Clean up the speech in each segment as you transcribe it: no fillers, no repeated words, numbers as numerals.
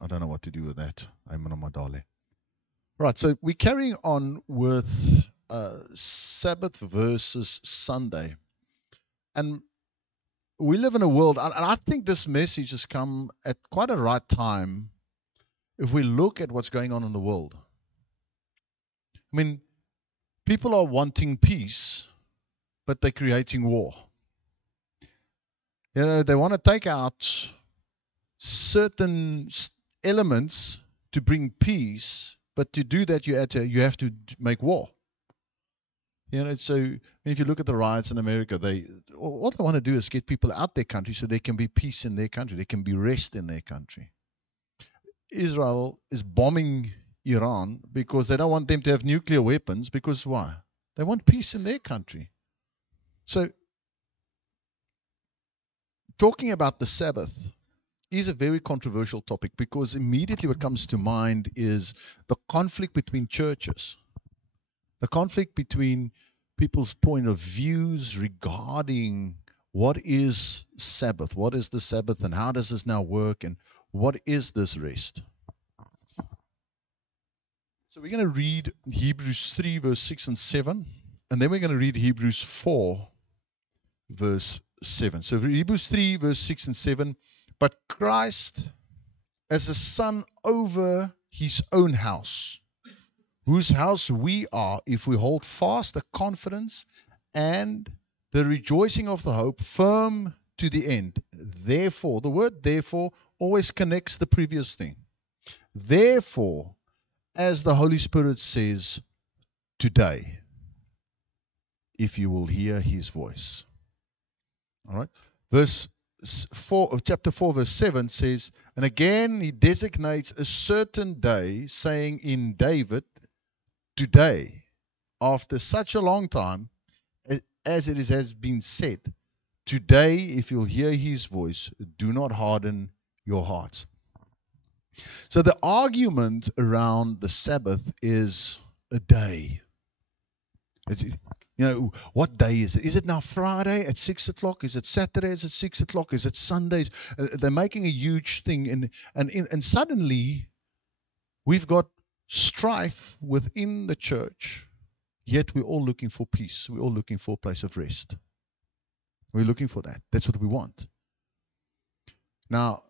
I don't know what to do with that. Amen, Madale. Right, so we're carrying on with Sabbath versus Sunday. And we live in a world, and I think this message has come at quite a right time if we look at what's going on in the world. I mean, people are wanting peace, but they're creating war. You know, they want to take out certain elements to bring peace, but to do that, you have to make war. You know, so if you look at the riots in America, all they want to do is get people out their country so there can be peace in their country, there can be rest in their country. Israel is bombing Iran because they don't want them to have nuclear weapons. Because why? They want peace in their country. So, talking about the Sabbath is a very controversial topic because immediately what comes to mind is the conflict between churches, the conflict between people's point of views regarding what is Sabbath, what is the Sabbath, and how does this now work, and what is this rest. So we're going to read Hebrews 3 verse 6 and 7, and then we're going to read Hebrews 4 verse 7. So Hebrews 3 verse 6 and 7, but Christ as a son over his own house, whose house we are, if we hold fast the confidence and the rejoicing of the hope firm to the end. Therefore, the word therefore always connects the previous thing. Therefore, as the Holy Spirit says, today, if you will hear his voice. All right. Verse 4 of chapter 4 verse 7 says, and again he designates a certain day, saying in David, today, after such a long time, as it has been said, today, if you'll hear his voice, do not harden your hearts. So the argument around the Sabbath is a day. You know, what day is it? Is it now Friday at 6 o'clock? Is it Saturday at 6 o'clock? Is it Sundays? They're making a huge thing. And suddenly, we've got strife within the church, yet we're all looking for peace. We're all looking for a place of rest. We're looking for that. That's what we want. Now,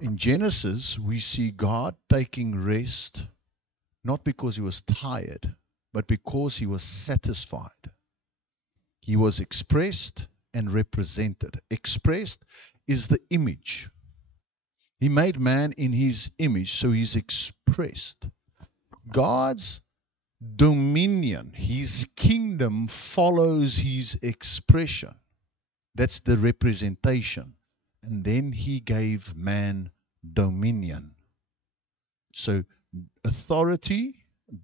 in Genesis, we see God taking rest, not because he was tired, but because he was satisfied. He was expressed and represented. Expressed is the image. He made man in his image, so he's expressed. God's dominion, his kingdom follows his expression. That's the representation. And then he gave man dominion. So authority,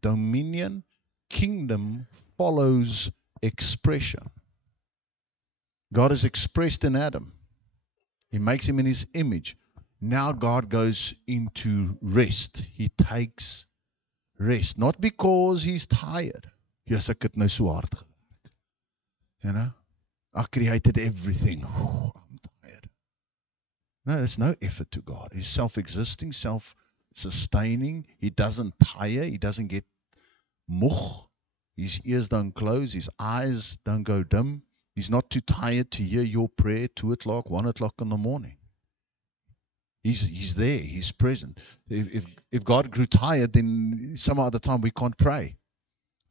dominion, kingdom follows expression. God is expressed in Adam. He makes him in his image. Now God goes into rest. He takes rest. Not because he's tired. Yes, ek het nou so hard gewerk. You know? I created everything. Oh, I'm tired. No, there's no effort to God. He's self-existing, self-sustaining. He doesn't tire. He doesn't get moeg. His ears don't close. His eyes don't go dim. He's not too tired to hear your prayer 2 o'clock, 1 o'clock in the morning. He's there. He's present. If God grew tired, then some other time we can't pray.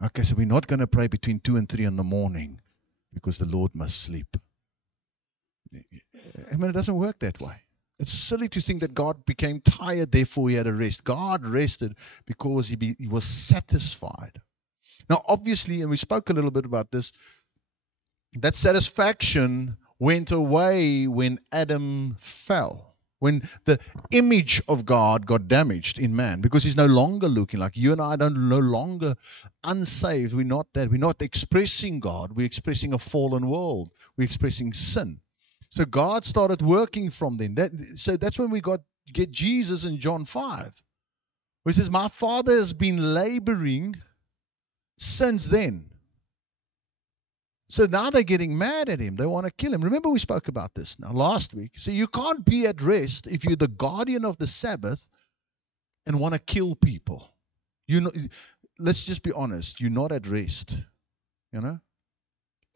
Okay, so we're not going to pray between 2 and 3 in the morning because the Lord must sleep. I mean, it doesn't work that way. It's silly to think that God became tired, therefore he had a rest. God rested because he was satisfied. Now, obviously, and we spoke a little bit about this, that satisfaction went away when Adam fell. When the image of God got damaged in man, because he's no longer looking like you and I don't no longer unsaved. We're not that. We're not expressing God. We're expressing a fallen world. We're expressing sin. So God started working from then. So that's when we get Jesus in John 5. Where he says, my Father has been laboring since then. So now they're getting mad at him. They want to kill him. Remember we spoke about this now last week. So you can't be at rest if you're the guardian of the Sabbath and want to kill people. You know, let's just be honest. You're not at rest. You know,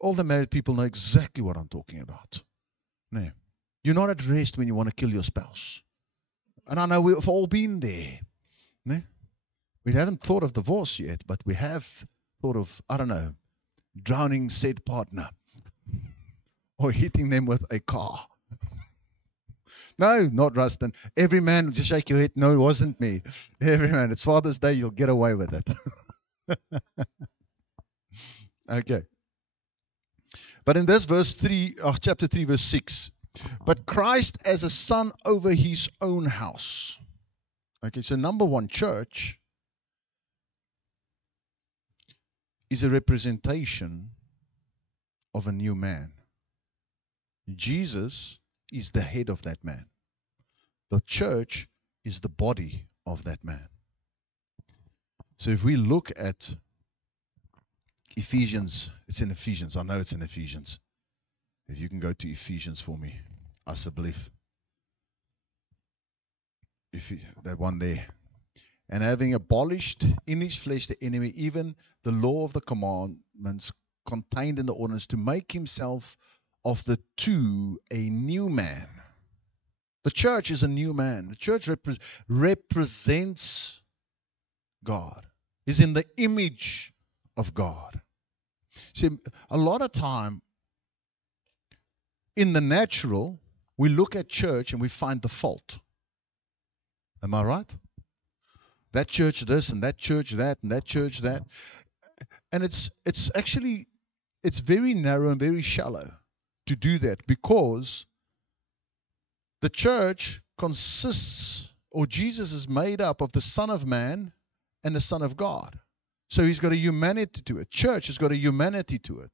all the married people know exactly what I'm talking about. No, you're not at rest when you want to kill your spouse. And I know we've all been there. No? We haven't thought of divorce yet, but we have thought of, I don't know, drowning said partner or hitting them with a car. No, not Rustin. Every man, just shake your head. No, it wasn't me. Every man. It's Father's Day. You'll get away with it. Okay. But in this verse 3, chapter 3, verse 6, but Christ as a son over his own house. Okay, so number one, church is a representation of a new man. Jesus is the head of that man. The church is the body of that man. So if we look at Ephesians, it's in Ephesians. I know it's in Ephesians. If you can go to Ephesians for me, believe. That one there. And having abolished in his flesh the enemy, even the law of the commandments contained in the ordinance, to make himself of the two a new man. The church is a new man. The church represents God, is in the image of God. See, a lot of time in the natural, we look at church and we find the fault. Am I right? That church this and that church that and that church that. And it's actually, it's very narrow and very shallow to do that, because the church consists, or Jesus is made up of the Son of Man and the Son of God. So he's got a humanity to it. Church has got a humanity to it.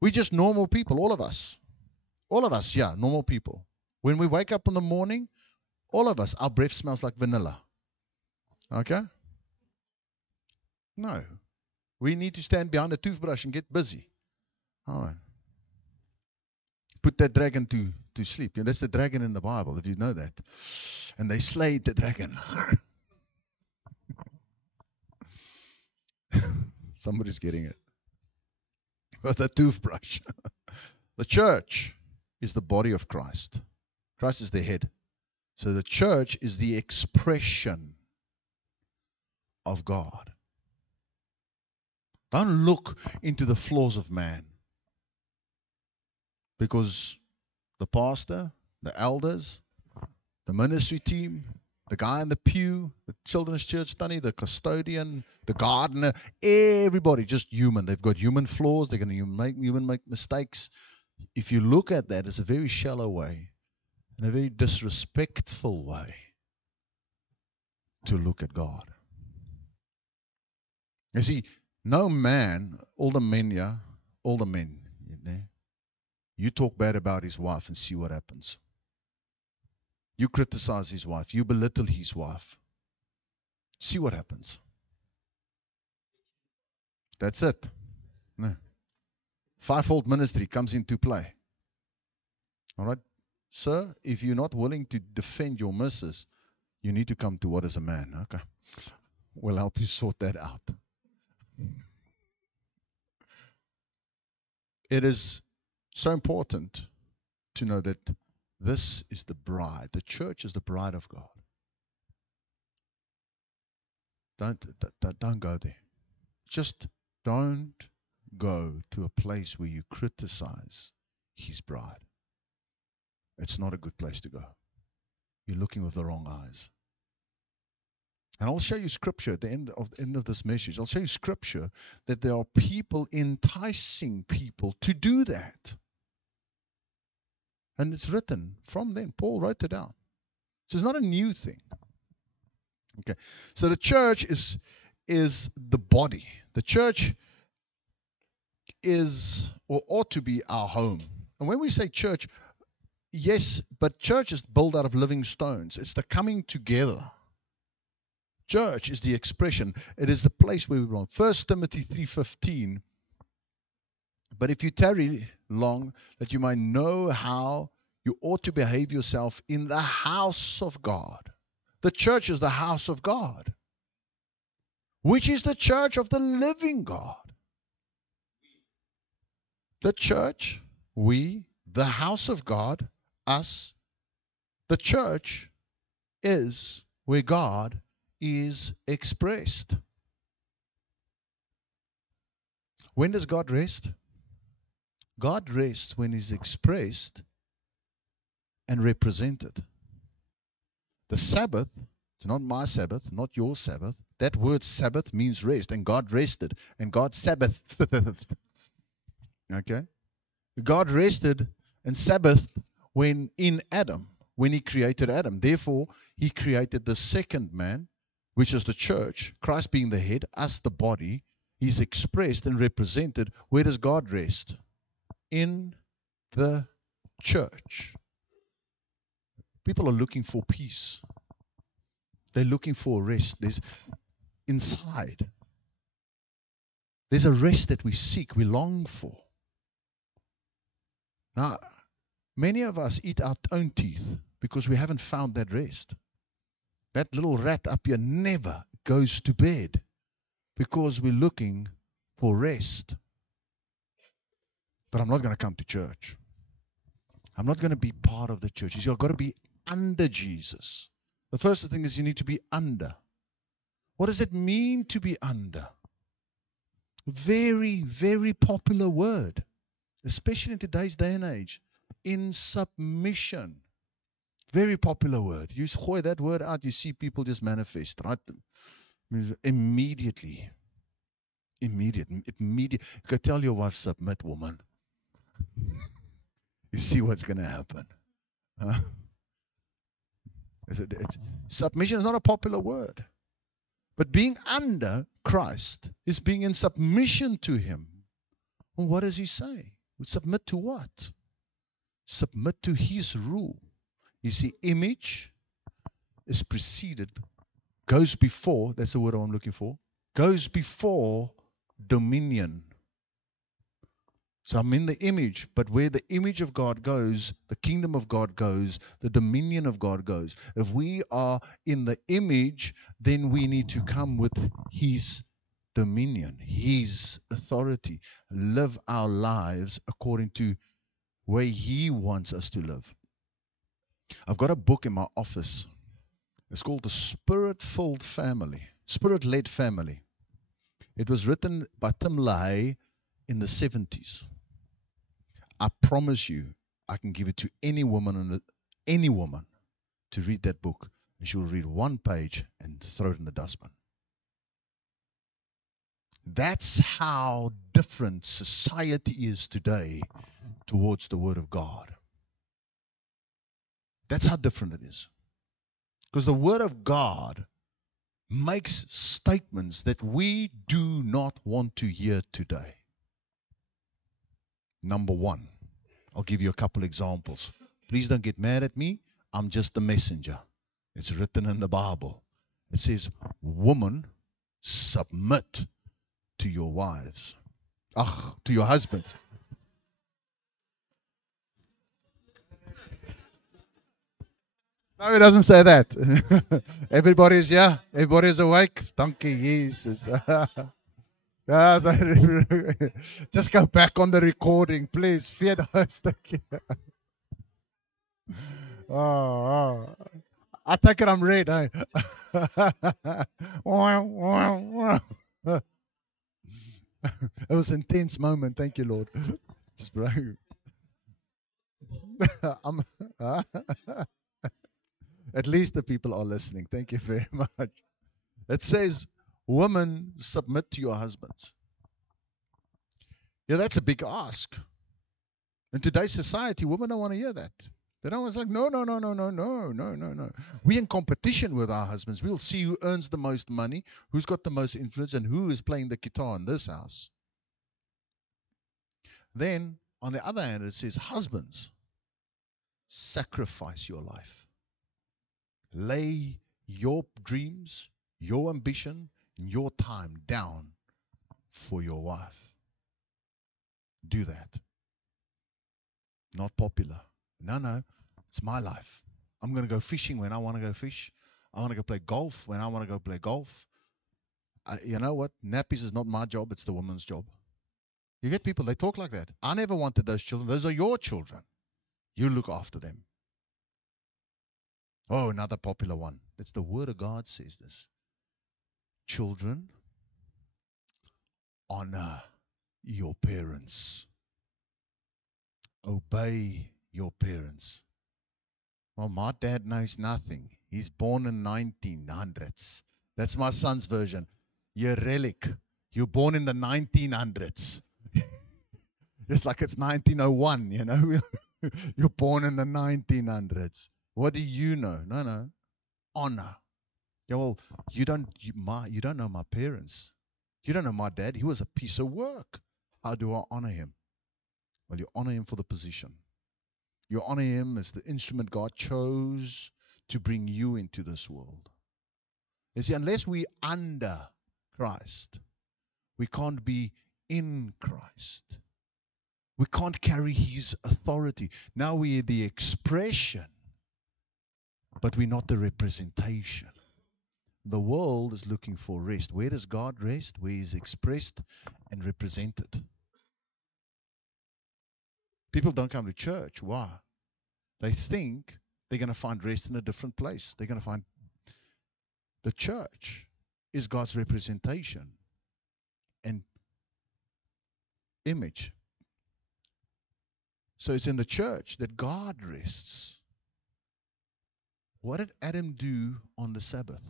We're just normal people, all of us. All of us, yeah, normal people. When we wake up in the morning, all of us, our breath smells like vanilla. Okay? No. We need to stand behind a toothbrush and get busy. All right. Put that dragon to sleep. That's the dragon in the Bible, if you know that. And they slayed the dragon. Somebody's getting it. With a toothbrush. The church is the body of Christ. Christ is the head. So the church is the expression of God. Don't look into the flaws of man, because the pastor, the elders, the ministry team, the guy in the pew, the children's church study, the custodian, the gardener, everybody just human. They've got human flaws. They're going to make mistakes. If you look at that, it's a very shallow way and a very disrespectful way to look at God. You see, no man, all the men, you talk bad about his wife and see what happens. You criticize his wife. You belittle his wife. See what happens. That's it. No. Fivefold ministry comes into play. All right? Sir, if you're not willing to defend your missus, you need to come to What is a Man. Okay? We'll help you sort that out. It is so important to know that this is the bride. The church is the bride of God. Don't go there. Just don't go to a place where you criticize his bride. It's not a good place to go. You're looking with the wrong eyes. And I'll show you scripture at the end of this message. I'll show you scripture that there are people enticing people to do that. And it's written from then. Paul wrote it down. So it's not a new thing. Okay. So the church is the body. The church is, or ought to be, our home. And when we say church, yes, but church is built out of living stones. It's the coming together. Church is the expression. It is the place where we belong. 1 Timothy 3:15. But if you tarry long, that you might know how you ought to behave yourself in the house of God. The church is the house of God, which is the church of the living God. The church, we, the house of God, us, the church is where God is expressed. When does God rest? God rests when He's expressed and represented. The Sabbath, it's not my Sabbath, not your Sabbath. That word Sabbath means rest, and God rested, and God Sabbathed. Okay? God rested and Sabbathed when in Adam, when He created Adam. Therefore, He created the second man, which is the church, Christ being the head, us the body. He's expressed and represented. Where does God rest? In the church. People are looking for peace. They're looking for rest. There's inside. There's a rest that we seek, we long for. Now, many of us eat our own teeth because we haven't found that rest. That little rat up here never goes to bed because we're looking for rest. But I'm not going to come to church. I'm not going to be part of the church. You've got to be under Jesus. The first thing is you need to be under. What does it mean to be under? Very, very popular word, especially in today's day and age. In submission. Very popular word. You gooi that word out, you see people just manifest, right? Immediately. Immediate. You can tell your wife, submit, woman. You see what's going to happen. Huh? Submission is not a popular word. But being under Christ is being in submission to Him. Well, what does He say? We submit to what? Submit to His rule. You see, image is preceded, goes before, that's the word I'm looking for, goes before dominion. So I'm in the image, but where the image of God goes, the kingdom of God goes, the dominion of God goes. If we are in the image, then we need to come with His dominion, His authority, live our lives according to where He wants us to live. I've got a book in my office. It's called The Spirit-Filled Family, Spirit-Led Family. It was written by Tim LaHaye in the 70s. I promise you, I can give it to any woman to read that book, and she will read one page and throw it in the dustbin. That's how different society is today towards the Word of God. That's how different it is. Because the Word of God makes statements that we do not want to hear today. Number one, I'll give you a couple examples. Please don't get mad at me. I'm just the messenger. It's written in the Bible. It says, woman, submit to your wives. To your husbands. No, it doesn't say that. Everybody's here. Everybody's awake. Dankie, Jesus. Just go back on the recording, please. Oh. I take it I'm red, eh? It was an intense moment. Thank you, Lord. Just bro. At least the people are listening. Thank you very much. It says, women, submit to your husbands. Yeah, that's a big ask. In today's society, women don't want to hear that. They don't want to say, no. We're in competition with our husbands. We'll see who earns the most money, who's got the most influence, and who is playing the guitar in this house. Then, on the other hand, it says, husbands, sacrifice your life. Lay your dreams, your ambition, and your time down for your wife. Do that. Not popular. No, it's my life. I'm going to go fishing when I want to go fish. I want to go play golf when I want to go play golf. You know what? Nappies is not my job. It's the woman's job. You get people, they talk like that. I never wanted those children. Those are your children. You look after them. Oh, another popular one. It's the Word of God says this. Children, honor your parents. Obey your parents. Well, my dad knows nothing. He's born in 1900s. That's my son's version. You're a relic. You're born in the 1900s. Just like it's 1901, you know. You're born in the 1900s. What do you know? No. Honor. Yeah, well, you don't know my parents. You don't know my dad. He was a piece of work. How do I honor him? Well, you honor him for the position. You honor him as the instrument God chose to bring you into this world. You see, unless we under Christ, we can't be in Christ. We can't carry his authority. Now we're the expression, but we're not the representation. The world is looking for rest. Where does God rest? Where he's expressed and represented. People don't come to church. Why? They think they're going to find rest in a different place. They're going to find the church is God's representation and image. So it's in the church that God rests. What did Adam do on the Sabbath?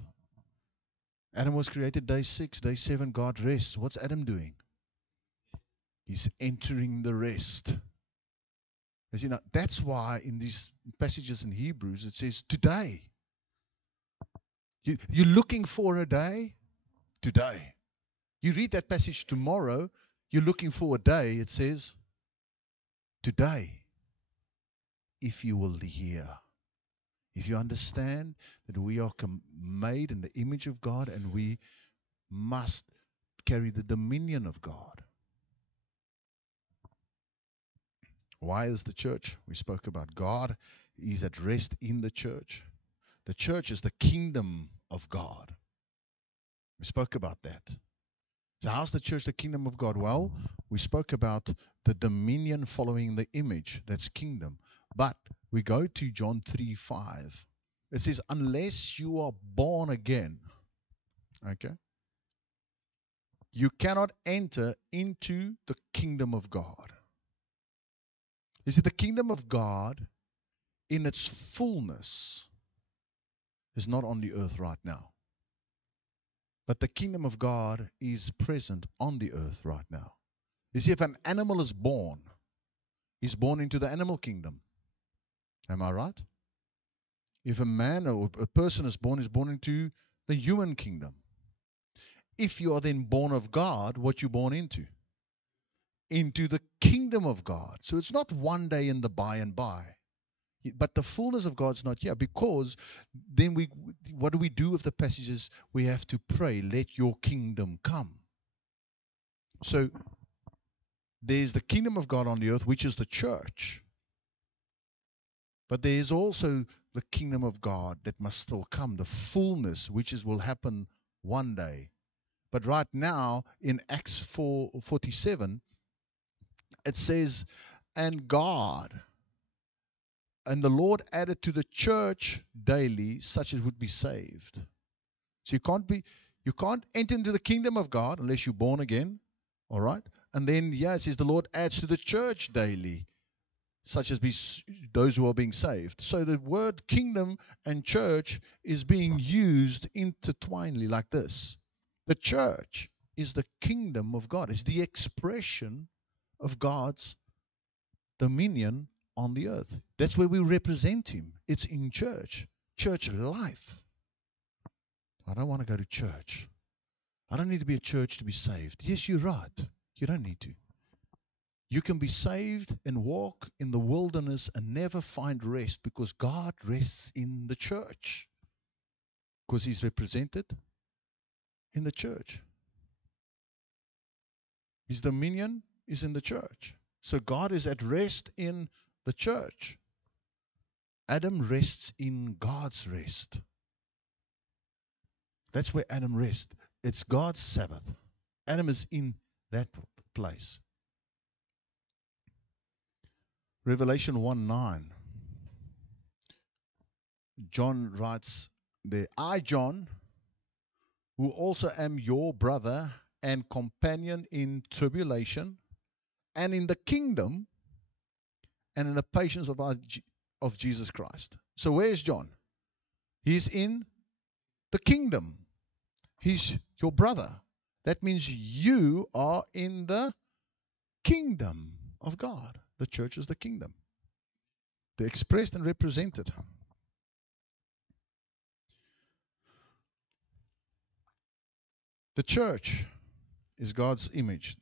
Adam was created day 6, day 7, God rests. What's Adam doing? He's entering the rest. You see, now, that's why in these passages in Hebrews it says today. You're looking for a day? Today. You read that passage tomorrow, you're looking for a day, it says today. If you will hear. If you understand that we are made in the image of God and we must carry the dominion of God. Why is the church? We spoke about God is at rest in the church. The church is the kingdom of God. We spoke about that. So how's the church the kingdom of God? Well, we spoke about the dominion following the image. That's kingdom. But we go to John 3:5. It says, unless you are born again, okay, you cannot enter into the kingdom of God. You see, the kingdom of God in its fullness is not on the earth right now. But the kingdom of God is present on the earth right now. You see, if an animal is born, he's born into the animal kingdom. Am I right? If a man or a person is born into the human kingdom. If you are then born of God, what you're born into? Into the kingdom of God. So it's not one day in the by and by. But the fullness of God's not here, because then what do we do with the passages? We have to pray, let your kingdom come. So there's the kingdom of God on the earth, which is the church. But there is also the kingdom of God that must still come, the fullness, which will happen one day. But right now, in Acts 4:47, it says, and God and the Lord added to the church daily such as would be saved. So you can't enter into the kingdom of God unless you're born again. All right? And then, it says the Lord adds to the church daily such as be those who are being saved. So the word kingdom and church is being used intertwinedly like this. The church is the kingdom of God. It's the expression of God's dominion on the earth. That's where we represent him. It's in church life. I don't want to go to church. I don't need to be a church to be saved. Yes, you're right. You don't need to. You can be saved and walk in the wilderness and never find rest, because God rests in the church, because he's represented in the church. His dominion is in the church. So God is at rest in the church. Adam rests in God's rest. That's where Adam rests. It's God's Sabbath. Adam is in that place. Revelation 1:9. John writes there, I, John, who also am your brother and companion in tribulation and in the kingdom and in the patience of Jesus Christ. So where's John? He's in the kingdom. He's your brother. That means you are in the kingdom of God. The church is the kingdom. They're expressed and represented. The church is God's image.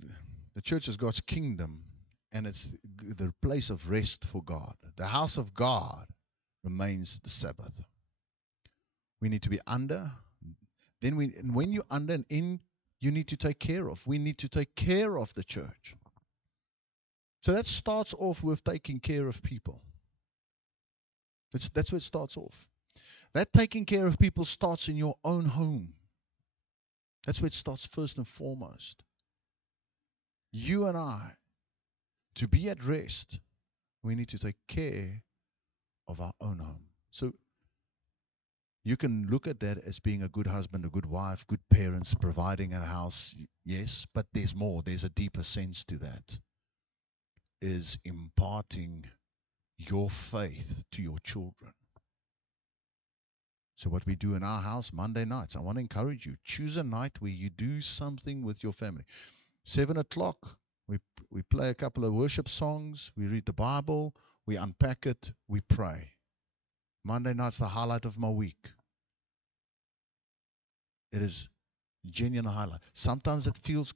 The church is God's kingdom, and it's the place of rest for God. The house of God remains the Sabbath. We need to be under. Then when you're under and in, you need to take care of. We need to take care of the church. So that starts off with taking care of people. That's where it starts off. That taking care of people starts in your own home. That's where it starts first and foremost. You and I, to be at rest, we need to take care of our own home. So you can look at that as being a good husband, a good wife, good parents, providing a house, yes, but there's more. There's a deeper sense to that. Is imparting your faith to your children. So what we do in our house, Monday nights, I want to encourage you, choose a night where you do something with your family. 7 o'clock, we play a couple of worship songs, we read the Bible, we unpack it, we pray. Monday night's the highlight of my week. It is genuine highlight. Sometimes it feels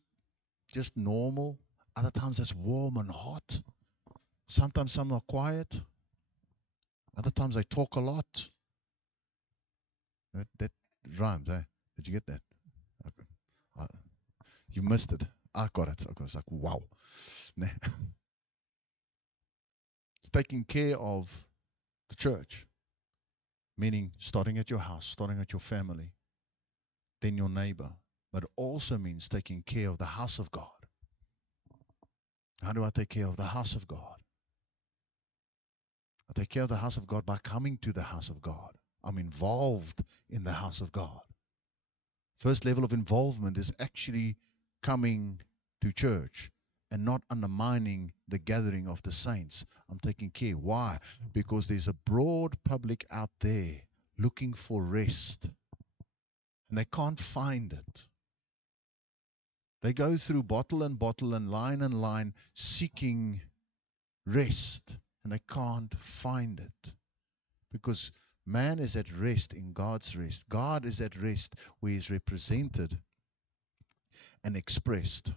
just normal. Other times it's warm and hot. Sometimes some are quiet. Other times I talk a lot. That rhymes, eh? Did you get that? Okay. You missed it. I got it. I was like, wow. It's taking care of the church, meaning starting at your house, starting at your family, then your neighbor. But it also means taking care of the house of God. How do I take care of the house of God? I take care of the house of God by coming to the house of God. I'm involved in the house of God. First level of involvement is actually coming to church and not undermining the gathering of the saints. I'm taking care. Why? Because there's a broad public out there looking for rest, and they can't find it. They go through bottle and line seeking rest, and they can't find it because man is at rest in God's rest. God is at rest where He's represented and expressed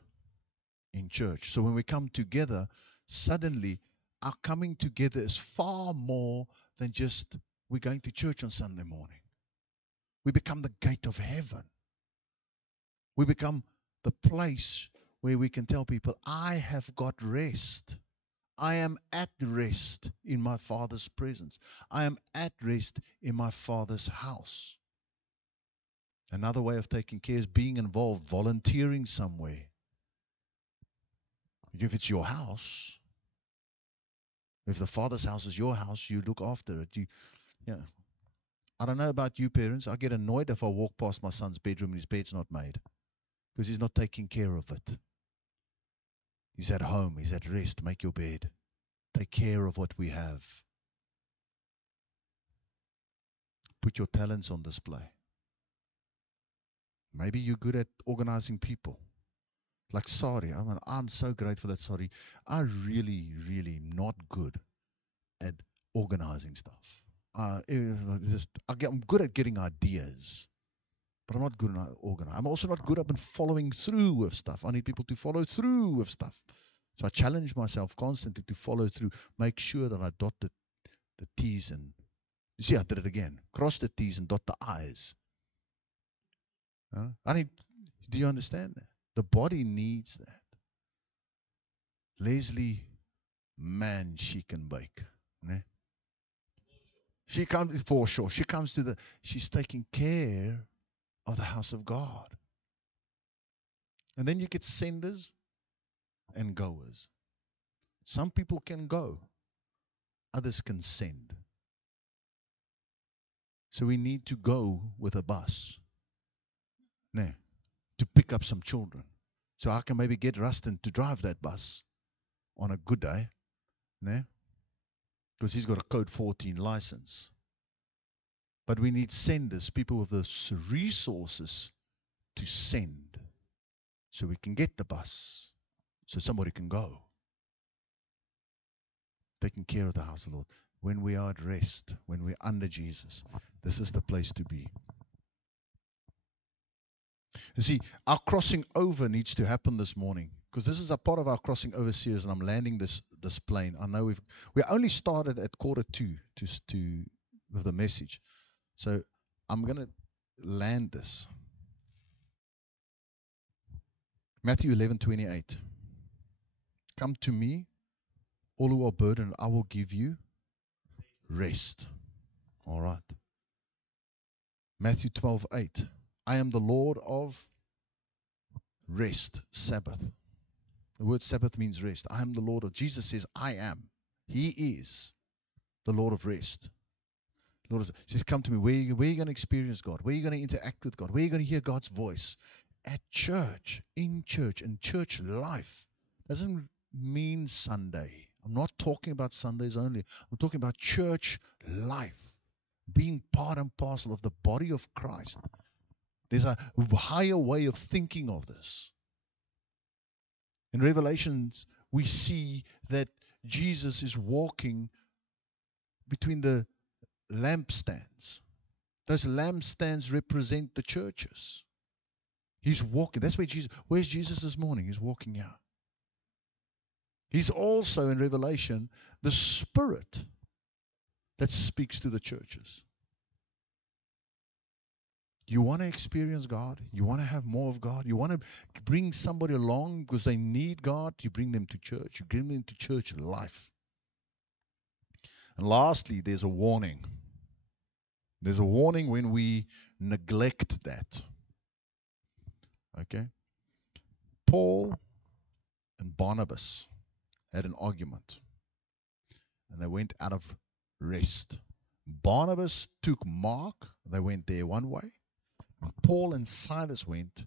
in church. So when we come together, suddenly our coming together is far more than just we're going to church on Sunday morning. We become the gate of heaven. We become the place where we can tell people, I have got rest. I am at rest in my Father's presence. I am at rest in my Father's house. Another way of taking care is being involved, volunteering somewhere. If it's your house, if the Father's house is your house, you look after it. I don't know about you parents. I get annoyed if I walk past my son's bedroom and his bed's not made because he's not taking care of it. He's at home. He's at rest. Make your bed. Take care of what we have. Put your talents on display. Maybe you're good at organizing people. Like Sari. I'm so grateful that Sari. I'm really not good at organizing stuff. I'm good at getting ideas, but I'm not good at organizing. I'm also not good at following through with stuff. I need people to follow through with stuff. So I challenge myself constantly to follow through, make sure that I dot the T's and, you see, I did it again. Cross the T's and dot the I's. Do you understand that? The body needs that. Leslie, man, she can bake. Ne? She comes for sure. She's taking care of the house of God. And then you get senders and goers. Some people can go, others can send. So we need to go with a bus, to pick up some children. So I can maybe get Rustin to drive that bus on a good day, because he's got a code 14 license. But we need senders, people with the resources to send, so we can get the bus, so somebody can go. Taking care of the house of the Lord. When we are at rest, when we're under Jesus, this is the place to be. You see, our crossing over needs to happen this morning, because this is a part of our crossing over series, and I'm landing this plane. I know we only started at 1:45 to with the message, so I'm going to land this. Matthew 11:28. Come to me, all who are burdened, I will give you rest. All right. Matthew 12:8. I am the Lord of rest, Sabbath. The word Sabbath means rest. I am the Lord of. Jesus says, I am. He is the Lord of rest. The Lord says, come to me. Where are you going to experience God? Where are you going to interact with God? Where are you going to hear God's voice? At church, in church life. Doesn't mean Sunday. I'm not talking about Sundays only. I'm talking about church life. Being part and parcel of the body of Christ. There's a higher way of thinking of this. In Revelations, we see that Jesus is walking between the lampstands. Those lampstands represent the churches. He's walking. That's where Jesus. Where's Jesus this morning? He's walking out. He's also in Revelation the Spirit that speaks to the churches. You want to experience God? You want to have more of God? You want to bring somebody along because they need God? You bring them to church. You bring them to church life. And lastly, there's a warning. There's a warning when we neglect that. Okay? Paul and Barnabas had an argument. And they went out of rest. Barnabas took Mark. They went there one way. Paul and Silas went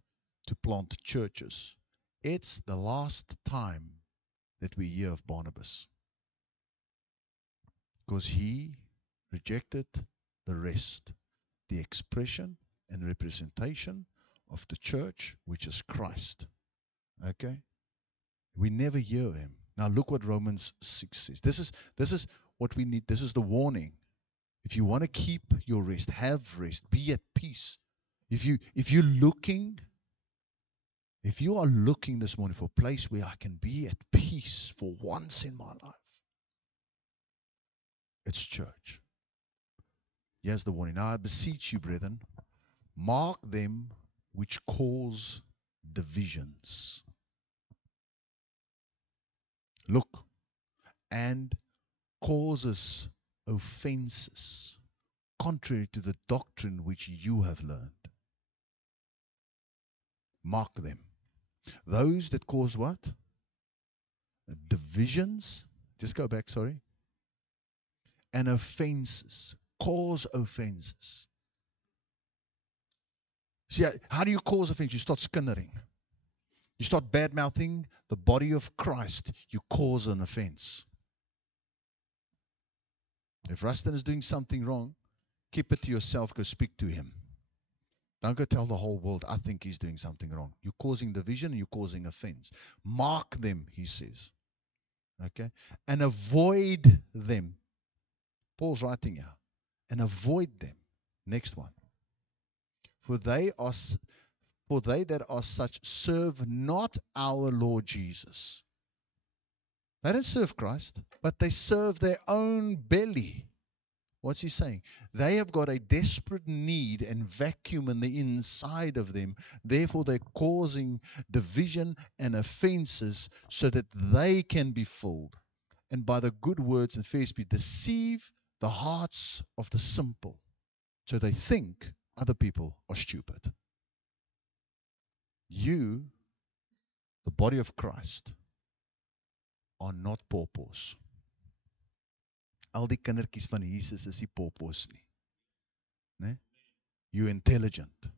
to plant churches. It's the last time that we hear of Barnabas, because he rejected the rest, the expression and representation of the church, which is Christ. Okay? We never hear him. Now look what Romans 6 says. This is what we need. This is the warning. If you want to keep your rest, have rest, be at peace. If you are looking this morning for a place where I can be at peace for once in my life, it's church. Here's the warning. Now I beseech you, brethren, mark them which cause divisions. Look, and causes offenses, contrary to the doctrine which you have learned. Mark them. Those that cause what? Divisions. Just go back, sorry. And offenses. Cause offenses. See, how do you cause offense? You start skinnering. You start bad-mouthing the body of Christ. You cause an offense. If Rustin is doing something wrong, keep it to yourself. Go speak to him. Don't go tell the whole world, I think he's doing something wrong. You're causing division and you're causing offense. Mark them, he says. Okay? And avoid them. Paul's writing here. And avoid them. Next one. For they that are such serve not our Lord Jesus. They don't serve Christ, but they serve their own belly. What's he saying? They have got a desperate need and vacuum in the inside of them. Therefore, they're causing division and offenses so that they can be filled. And by the good words and fair speech, deceive the hearts of the simple. So they think other people are stupid. You, the body of Christ, are not paupers. Al die kindertjies van Jesus is nie paupers nie. Nee? You're intelligent.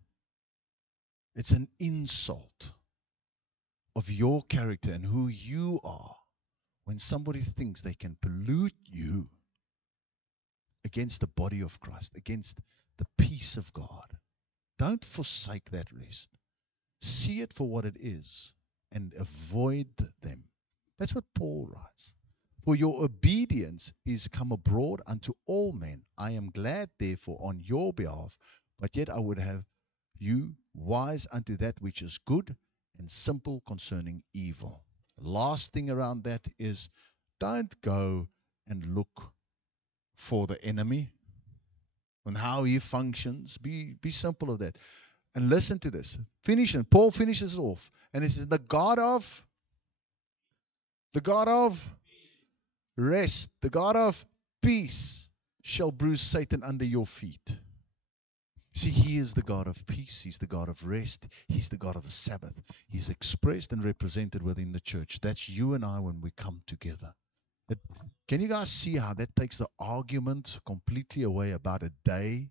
It's an insult of your character and who you are when somebody thinks they can pollute you against the body of Christ, against the peace of God. Don't forsake that rest. See it for what it is and avoid them. That's what Paul writes. For your obedience is come abroad unto all men. I am glad, therefore, on your behalf, but yet I would have you wise unto that which is good and simple concerning evil. Last thing around that is don't go and look for the enemy and how he functions. Be simple of that. And listen to this. Paul finishes it off. And he says, the God of rest, the God of peace shall bruise Satan under your feet. See, he is the God of peace. He's the God of rest. He's the God of the Sabbath. He's expressed and represented within the church. That's you and I when we come together. Can you guys see how that takes the argument completely away about a day?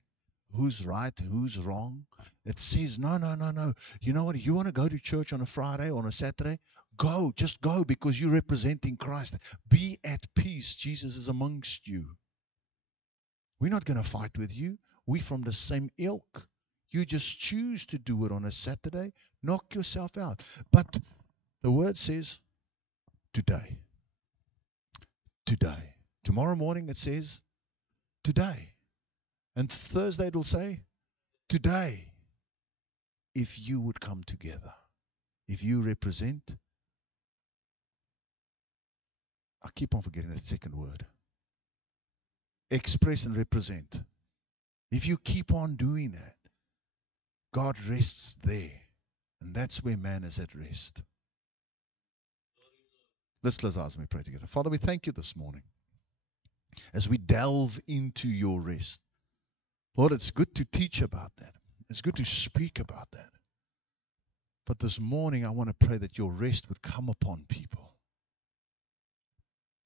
Who's right, who's wrong? It says, no. You know what? You want to go to church on a Friday or on a Saturday? Go. Just go because you're representing Christ. Be at peace. Jesus is amongst you. We're not going to fight with you. We're from the same ilk. You just choose to do it on a Saturday. Knock yourself out. But the word says, today. Today. Tomorrow morning it says, today. And Thursday it will say, today. If you would come together. If you represent. I keep on forgetting that second word. Express and represent. If you keep on doing that, God rests there. And that's where man is at rest. Let's close our eyes and we pray together. Father, we thank you this morning as we delve into your rest. Lord, it's good to teach about that. It's good to speak about that. But this morning, I want to pray that your rest would come upon people.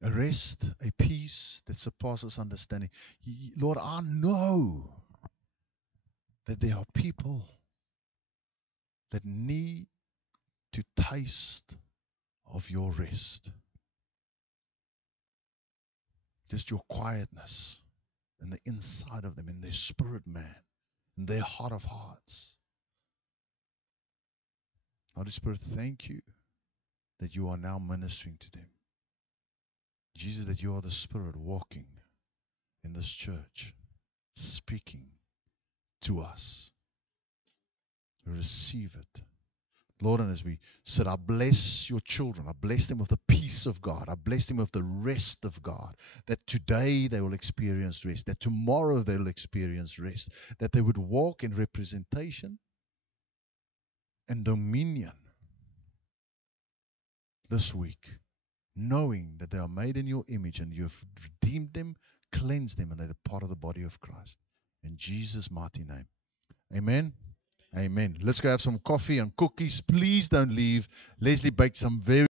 A rest, a peace that surpasses understanding. Lord, I know that there are people that need to taste of your rest. Just your quietness in the inside of them, in their spirit man, in their heart of hearts. Holy Spirit, thank you that you are now ministering to them. Jesus, that you are the Spirit walking in this church, speaking to us. Receive it. Lord, and as we said, I bless your children. I bless them with the peace of God. I bless them with the rest of God. That today they will experience rest. That tomorrow they will experience rest. That they would walk in representation and dominion this week, knowing that they are made in your image and you have redeemed them, cleansed them, and they're part of the body of Christ. In Jesus' mighty name. Amen. Amen. Let's go have some coffee and cookies. Please don't leave. Leslie baked some very